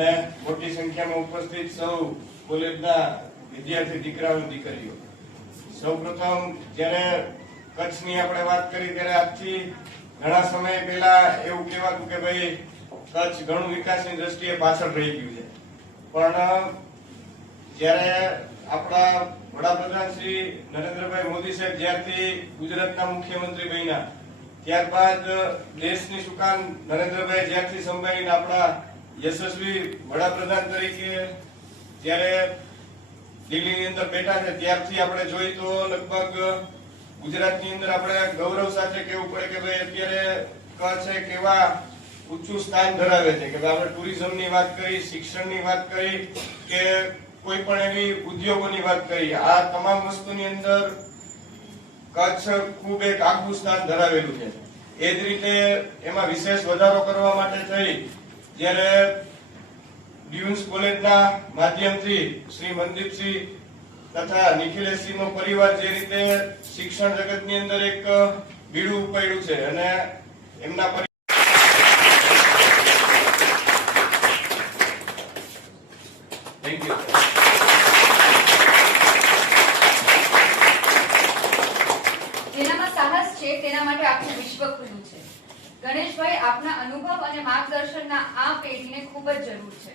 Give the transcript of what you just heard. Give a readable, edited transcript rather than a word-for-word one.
અને મોટી સંખ્યામાં ઉપસ્થિત સૌ કોલેજના વિદ્યાર્થી દીકરાઓ દીકરીઓ, સૌપ્રથમ જ્યારે કચ્છની આપણે વાત કરી ત્યારે આજથી ઘણા સમય પહેલા એવું કહેવાતું કે ભાઈ કચ્છ ઘણું વિકાસની દ્રષ્ટિએ પાછળ રહી ગયું છે, પણ જ્યારે આપણા વડાપ્રધાન શ્રી નરેન્દ્રભાઈ મોદી સાહેબ જ્યારથી ગુજરાતના મુખ્યમંત્રી બન્યા ત્યારબાદ દેશની સુકાન નરેન્દ્રભાઈ જ્યારથી સંભાળીને આપણા યશસ્વી વડાપ્રધાન તરીકે જ્યારે દિલ્હીની અંદર બેઠા છે ત્યારથી આપણે જોઈએ તો લગભગ ગુજરાતની અંદર આપણે ગૌરવ સાથે કહેવું પડે કે ભાઈ અત્યારે કચ્છ એક એવા ઊંચું સ્થાન ધરાવે છે કે આપણે ટુરિઝમની વાત કરી, શિક્ષણની વાત કરી કે કોઈ પણ એવી ઉદ્યોગોની વાત કરી, આ તમામ વસ્તુની અંદર કચ્છ ખૂબ એક આગવું સ્થાન ધરાવેલું છે. એ જ રીતે એમાં વિશેષ વધારો કરવા માટે થઈ જ્યારે ડિયુન્સ કોલેજના માધ્યમથી શ્રી મનદીપસિંહ તથા નિખિલેશસિંહનો પરિવાર જે રીતે શિક્ષણ જગતની અંદર એક બીડું ઉપાડ્યું છે અને એમના થેન્ક યુ. જેનામાં સાહસ છે તેના માટે આખું વિશ્વ ખુલ્લું છે. ગણેશભાઈ, આપના અનુભવ અને માર્ગદર્શનના આ પેઢીને ખૂબ જ જરૂર છે.